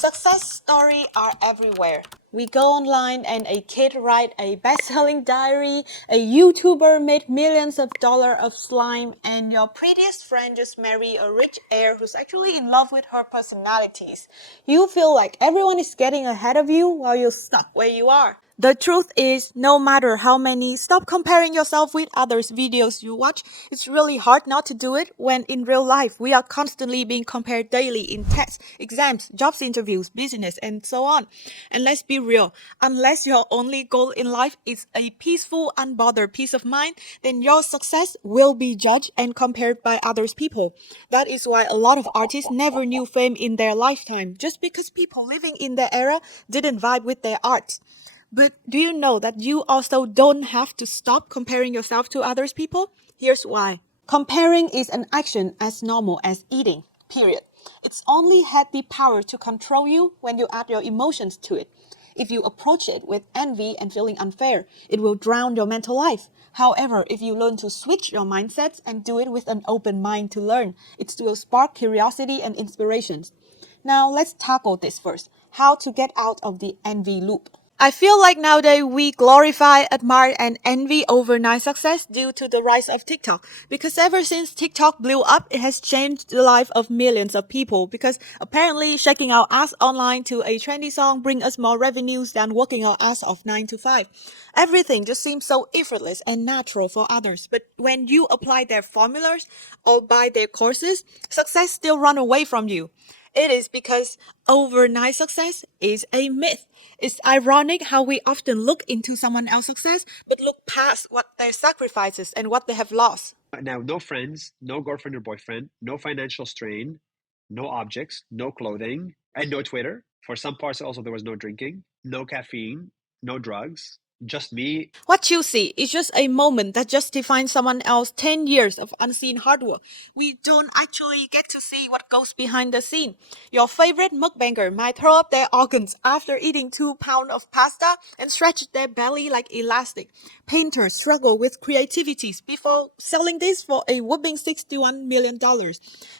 Success stories are everywhere. We go online and a kid write a best-selling diary, a YouTuber made millions of dollars of slime, and your prettiest friend just marry a rich heir who's actually in love with her personalities. You feel like everyone is getting ahead of you while you're stuck where you are. The truth is, no matter how many stop comparing yourself with others videos you watch, it's really hard not to do it when in real life we are constantly being compared daily in tests, exams, jobs interviews, business, and so on. And let's be real, unless your only goal in life is a peaceful, unbothered peace of mind, then your success will be judged and compared by others people. That is why a lot of artists never knew fame in their lifetime, just because people living in their era didn't vibe with their art. But do you know that you also don't have to stop comparing yourself to others people? Here's why. Comparing is an action as normal as eating, period. It's only had the power to control you when you add your emotions to it. If you approach it with envy and feeling unfair, it will drown your mental life. However, if you learn to switch your mindsets and do it with an open mind to learn, it will spark curiosity and inspirations. Now, let's tackle this first. How to get out of the envy loop. I feel like nowadays we glorify, admire, and envy overnight success due to the rise of TikTok. Because ever since TikTok blew up, it has changed the life of millions of people. Because apparently shaking our ass online to a trendy song brings us more revenues than working our ass off 9 to 5. Everything just seems so effortless and natural for others. But when you apply their formulas or buy their courses, success still run away from you. It is because overnight success is a myth. It's ironic how we often look into someone else's success but look past what their sacrifices and what they have lost. Now, no friends, no girlfriend or boyfriend, no financial strain, no objects, no clothing, and no Twitter. For some parts, also, there was no drinking, no caffeine, no drugs, just me. What you see is just a moment that just defines someone else's 10 years of unseen hard work. We don't actually get to see what goes behind the scene. Your favorite mukbanger might throw up their organs after eating 2 pounds of pasta and stretch their belly like elastic. Painters struggle with creativities before selling this for a whopping $61 million.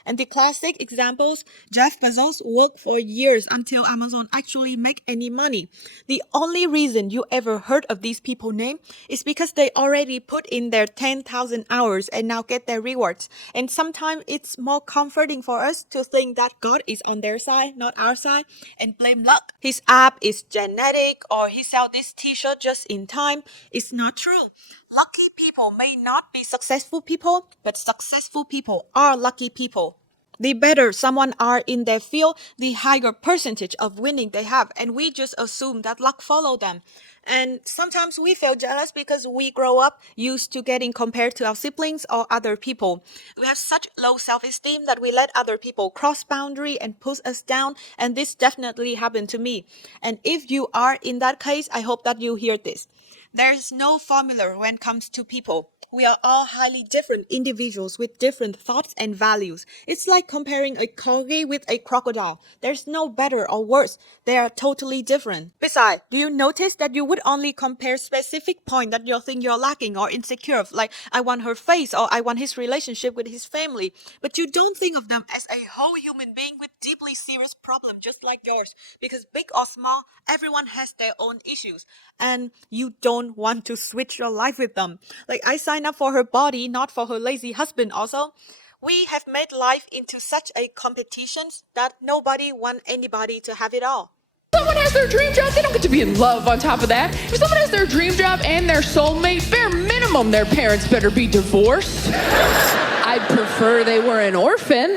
And the classic examples, Jeff Bezos worked for years until Amazon actually make any money. The only reason you ever heard of these people's name is because they already put in their 10,000 hours and now get their rewards. And sometimes it's more comforting for us to think that God is on their side, not our side, and blame luck. His app is genetic or he sell this t-shirt just in time. It's not true. Lucky people may not be successful people, but successful people are lucky people. The better someone are in their field, the higher percentage of winning they have, and we just assume that luck follow them. And sometimes we feel jealous because we grow up used to getting compared to our siblings or other people. We have such low self-esteem that we let other people cross boundary and push us down, and this definitely happened to me. And if you are in that case, I hope that you hear this. There's no formula when it comes to people. We are all highly different individuals with different thoughts and values. It's like comparing a corgi with a crocodile. There's no better or worse. They are totally different. Besides, do you notice that you would only compare specific point that you think you're lacking or insecure of, like I want her face or I want his relationship with his family, but you don't think of them as a whole human being with deeply serious problem just like yours, because big or small, everyone has their own issues and you don't want to switch your life with them. Like I signed up for her body, not for her lazy husband also. We have made life into such a competition that nobody want anybody to have it all. Someone has their dream job, they don't get to be in love on top of that. If someone has their dream job and their soulmate, bare minimum their parents better be divorced. I'd prefer they were an orphan.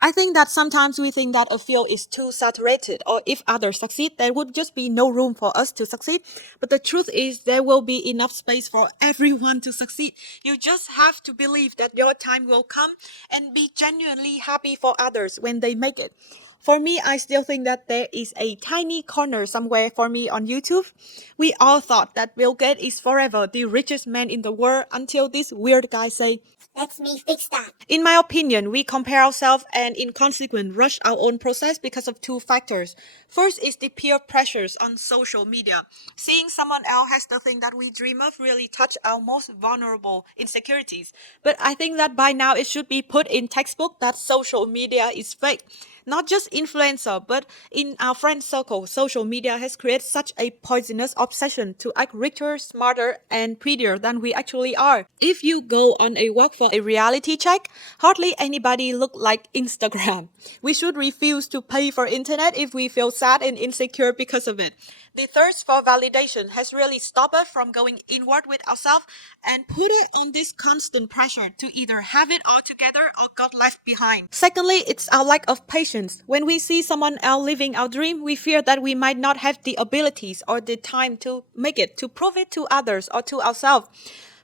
I think that sometimes we think that a field is too saturated, or if others succeed, there would just be no room for us to succeed. But the truth is there will be enough space for everyone to succeed. You just have to believe that your time will come and be genuinely happy for others when they make it. For me, I still think that there is a tiny corner somewhere for me on YouTube. We all thought that Bill Gates is forever the richest man in the world until this weird guy say, "Let me fix that." in my opinion, we compare ourselves and in consequence rush our own process because of two factors. First is the peer pressures on social media. Seeing someone else has the thing that we dream of really touch our most vulnerable insecurities. But I think that by now it should be put in textbook that social media is fake. Not just just influencer, but in our friend circle, social media has created such a poisonous obsession to act richer, smarter, and prettier than we actually are. If you go on a walk for a reality check, hardly anybody look like Instagram. We should refuse to pay for internet if we feel sad and insecure because of it. The thirst for validation has really stopped us from going inward with ourselves and put it on this constant pressure to either have it all together or got left behind. Secondly, it's our lack of patience. When we see someone else living our dream, we fear that we might not have the abilities or the time to make it, to prove it to others or to ourselves.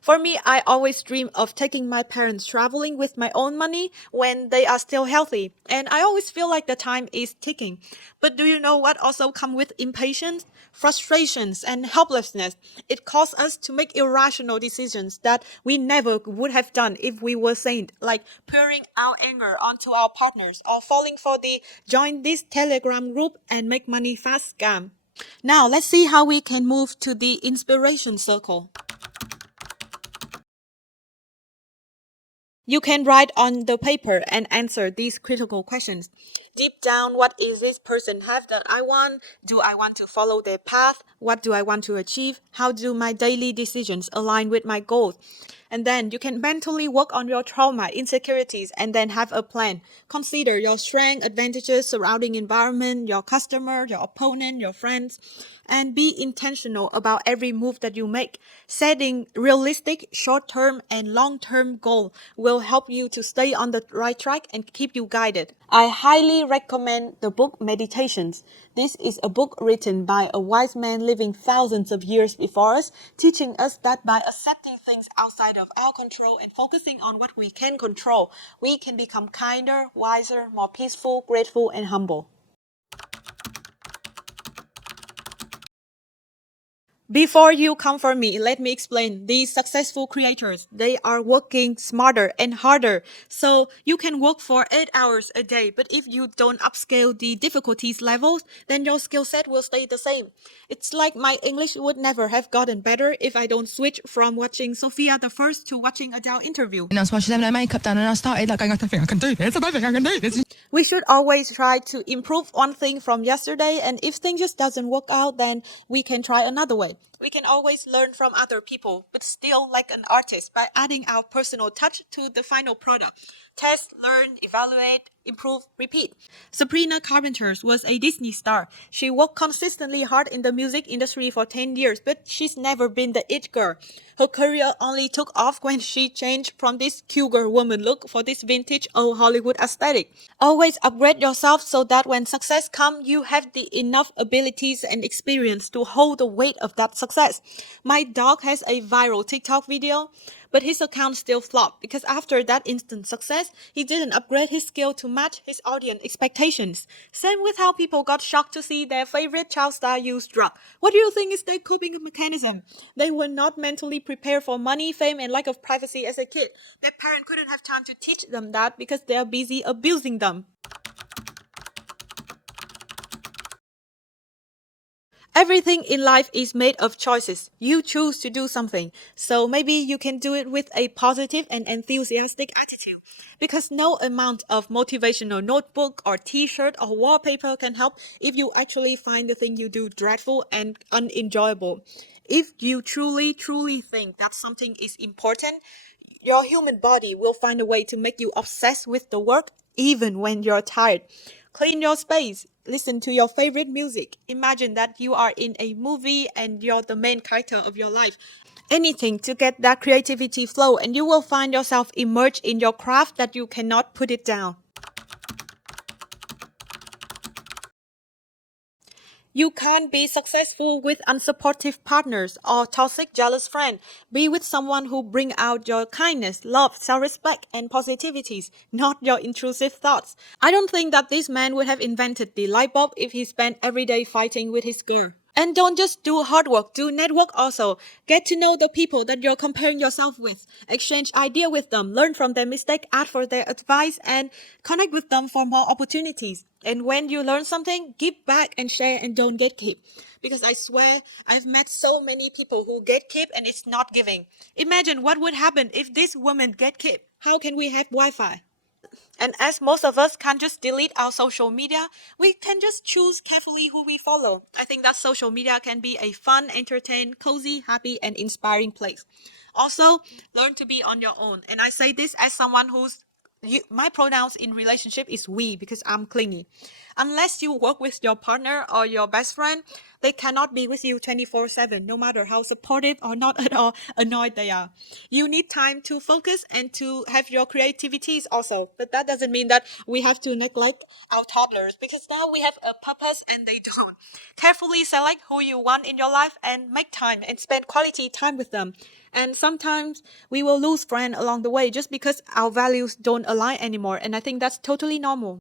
For me, I always dream of taking my parents traveling with my own money when they are still healthy. And I always feel like the time is ticking. But do you know what also comes with impatience? Frustrations and helplessness. It causes us to make irrational decisions that we never would have done if we were sane, like pouring our anger onto our partners or falling for the join this Telegram group and make money fast scam. Now, let's see how we can move to the inspiration circle. You can write on the paper and answer these critical questions. Deep down, what is this person have that I want? Do I want to follow their path? What do I want to achieve? How do my daily decisions align with my goals? And then you can mentally work on your trauma, insecurities, and then have a plan. Consider your strengths, advantages, surrounding environment, your customer, your opponent, your friends, and be intentional about every move that you make. Setting realistic short-term and long-term goals will help you to stay on the right track and keep you guided. I highly recommend the book Meditations. This is a book written by a wise man living thousands of years before us, teaching us that by accepting things outside of our control and focusing on what we can control, we can become kinder, wiser, more peaceful, grateful, and humble. Before you come for me, let me explain. These successful creators, they are working smarter and harder. So you can work for 8 hours a day, but if you don't upscale the difficulties levels, then your skill set will stay the same. It's like my English would never have gotten better if I don't switch from watching Sophia the First to watching Adele interview. And I was watching having her makeup done and I started like going, I don't think I can do this. I don't think I can do this. We should always try to improve one thing from yesterday, and if things just doesn't work out, then we can try another way. We can always learn from other people, but still like an artist by adding our personal touch to the final product. Test, learn, evaluate, improve, repeat. Sabrina Carpenter was a Disney star. She worked consistently hard in the music industry for 10 years, but she's never been the it girl. Her career only took off when she changed from this cute girl woman look for this vintage old Hollywood aesthetic. Always upgrade yourself so that when success comes, you have the enough abilities and experience to hold the weight of that success. My dog has a viral TikTok video, but his account still flopped because after that instant success, he didn't upgrade his skill to match his audience expectations. Same with how people got shocked to see their favorite child star use drugs. What do you think is their coping mechanism? They were not mentally prepared for money, fame, and lack of privacy as a kid. Their parent couldn't have time to teach them that because they are busy abusing them. Everything in life is made of choices. You choose to do something. So maybe you can do it with a positive and enthusiastic attitude. Because no amount of motivational notebook or t-shirt or wallpaper can help if you actually find the thing you do dreadful and unenjoyable. If you truly think that something is important, your human body will find a way to make you obsessed with the work even when you're tired. Clean your space. Listen to your favorite music. Imagine that you are in a movie and you're the main character of your life. Anything to get that creativity flow, and you will find yourself immersed in your craft that you cannot put it down. You can't be successful with unsupportive partners or toxic jealous friends. Be with someone who bring out your kindness, love, self-respect, and positivities, not your intrusive thoughts. I don't think that this man would have invented the light bulb if he spent every day fighting with his girl. And don't just do hard work, do network also. Get to know the people that you're comparing yourself with. Exchange idea with them, learn from their mistake, ask for their advice, and connect with them for more opportunities. And when you learn something, give back and share and don't gatekeep. Because I swear, I've met so many people who gatekeep and it's not giving. Imagine what would happen if this woman gatekeep. How can we have Wi-Fi? And as most of us can't just delete our social media, we can just choose carefully who we follow. I think that social media can be a fun, entertaining, cozy, happy, and inspiring place. Also, learn to be on your own. And I say this as someone my pronouns in relationship is we because I'm clingy. Unless you work with your partner or your best friend, they cannot be with you 24/7, no matter how supportive or not at all annoyed they are. You need time to focus and to have your creativities also. But that doesn't mean that we have to neglect our toddlers because now we have a purpose and they don't. Carefully select who you want in your life and make time and spend quality time with them. And sometimes we will lose friends along the way just because our values don't align anymore. And I think that's totally normal.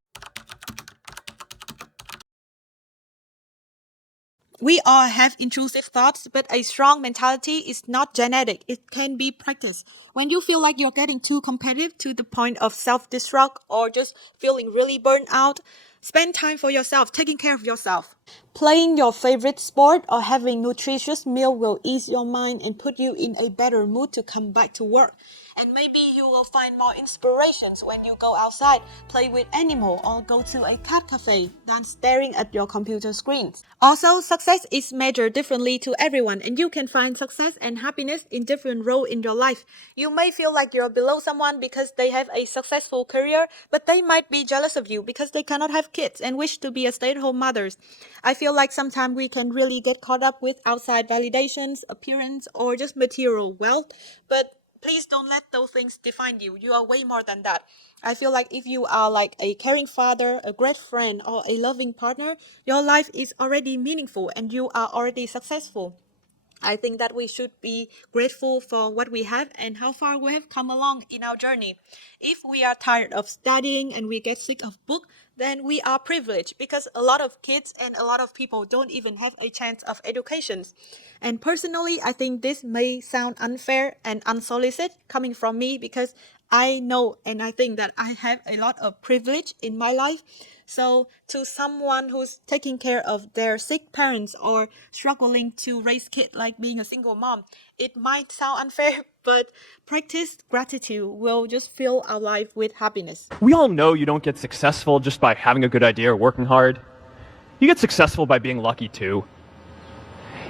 We all have intrusive thoughts, but a strong mentality is not genetic. It can be practiced. When you feel like you're getting too competitive to the point of self-destruct or just feeling really burnt out, spend time for yourself, taking care of yourself. Playing your favorite sport or having nutritious meal will ease your mind and put you in a better mood to come back to work. And maybe you will find more inspirations when you go outside, play with animals, or go to a cat cafe than staring at your computer screens. Also, success is measured differently to everyone, and you can find success and happiness in different roles in your life. You may feel like you're below someone because they have a successful career, but they might be jealous of you because they cannot have kids and wish to be a stay-at-home mothers. I feel like sometimes we can really get caught up with outside validations, appearance, or just material wealth, but please don't let those things define you. You are way more than that. I feel like if you are like a caring father, a great friend, or a loving partner, your life is already meaningful and you are already successful. I think that we should be grateful for what we have and how far we have come along in our journey. If we are tired of studying and we get sick of book, then we are privileged because a lot of kids and a lot of people don't even have a chance of education. And personally, I think this may sound unfair and unsolicited coming from me because I know and I think that I have a lot of privilege in my life. So, to someone who's taking care of their sick parents or struggling to raise kids like being a single mom, it might sound unfair, but practice gratitude will just fill our life with happiness. We all know you don't get successful just by having a good idea or working hard. You get successful by being lucky too.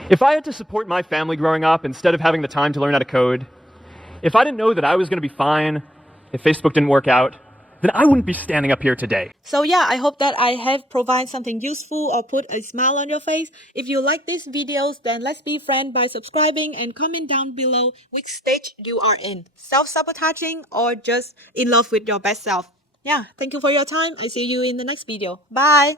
If I had to support my family growing up instead of having the time to learn how to code, if I didn't know that I was going to be fine if Facebook didn't work out, then I wouldn't be standing up here today. So yeah, I hope that I have provided something useful or put a smile on your face. If you like these videos, then let's be friends by subscribing and comment down below which stage you are in. Self-sabotaging or just in love with your best self. Yeah, thank you for your time. I see you in the next video. Bye!